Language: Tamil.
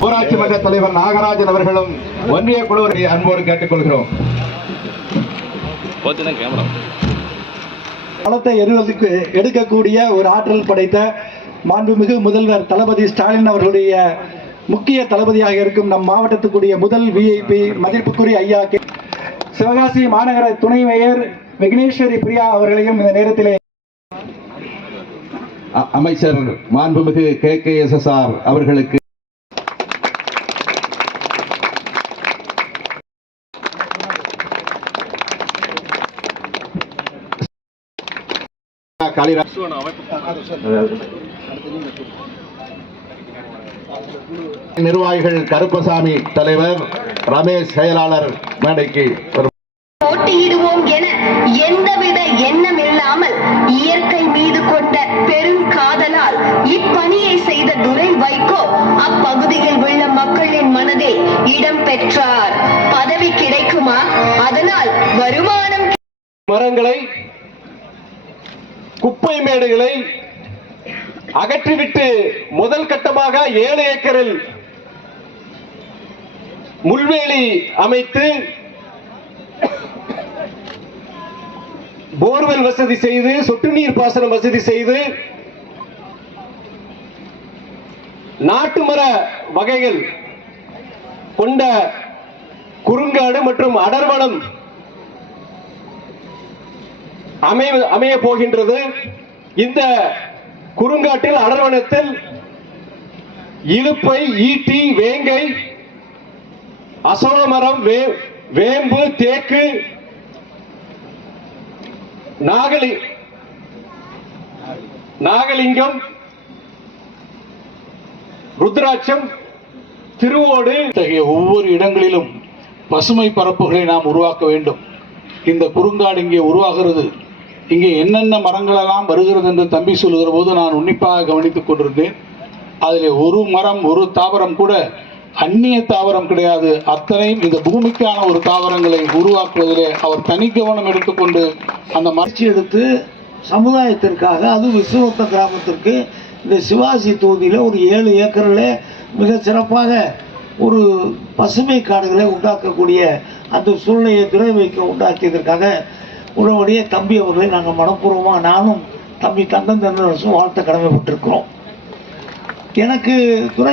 ஊராட்சி மன்ற தலைவர் நாகராஜன் அவர்களும் ஒன்றிய குழு அன்போடு கேட்டுக்கொள்கிறோம். பணத்தை எருவதற்கு எடுக்கக்கூடிய ஒரு ஆற்றல் படைத்த மாண்புமிகு முதல்வர் தளபதி ஸ்டாலின் அவர்களுடைய முக்கிய தளபதியாக இருக்கும் நம் மாவட்டத்துக்குரிய முதல் விஐபி மதிப்புக்குரிய ஐயா கே. சிவகாசி மாநகர துணை மேயர் விக்னேஸ்வரி பிரியா அவர்களையும் இந்த நேரத்திலே அமைச்சர் மாண்புமிகு K. K. S. S. R. அவர்களுக்கு காளிராஜ் நிர்வாகிகள் கருப்பசாமி தலைவர் ரமேஷ் செயலாளர் மேடைக்கு பகுதியில் உள்ள மக்களின் மனதில் இடம் பெற்றார். பதவி கிடைக்குமா? அதனால் வருமானம் மரங்களை குப்பை மேடுகளை அகற்றிவிட்டு முதல் கட்டமாக ஏழு ஏக்கரில் முள்வேலி அமைத்து போர்வெல் வசதி செய்து சொட்டு நீர் பாசனம் வசதி செய்து நாட்டு மர வகைகள் கொண்ட குறுங்காடு மற்றும் அடர்வனம் அமைய அமைய போகின்றது. இந்த குறுங்காட்டில் அடர்வனத்தில் இலுப்பை ஈட்டி வேங்கை அசோகமரம் வே வேம்பு தேக்கு நாகலி நாகலிங்கம் ருத்ராட்சம் திருவோடு இத்தகைய ஒவ்வொரு இடங்களிலும் பசுமை பரப்புகளை நாம் உருவாக்க வேண்டும். இந்த குறுங்காடு இங்கே உருவாகிறது. இங்கே என்னென்ன மரங்களெல்லாம் வருகிறது என்று தம்பி சொல்லுகிற போது நான் உன்னிப்பாக கவனித்துக் கொண்டிருந்தேன். அதில் ஒரு மரம் ஒரு தாவரம் கூட அந்நிய தாவரம் கிடையாது. அத்தனையும் இந்த பூமிக்கான ஒரு தாவரங்களை உருவாக்குவதிலே அவர் தனி கவனம் எடுத்துக்கொண்டு அந்த முயற்சி எடுத்து சமுதாயத்திற்காக அது விசுவத்த கிராமத்திற்கு இந்த சிவாசி தொகுதியில் ஒரு ஏழு ஏக்கரில் மிக சிறப்பாக ஒரு பசுமை காடுகளை உண்டாக்கக்கூடிய அந்த சூழ்நிலையை துறை வைக்க உண்டாக்கியதற்காக உடனடிய தம்பி அவர்களை நாங்கள் மனப்பூர்வமாக நானும் தம்பி தங்கம் தென்னரசும் வாழ்த்த கடமைப்பட்டிருக்கிறோம். எனக்கு துறை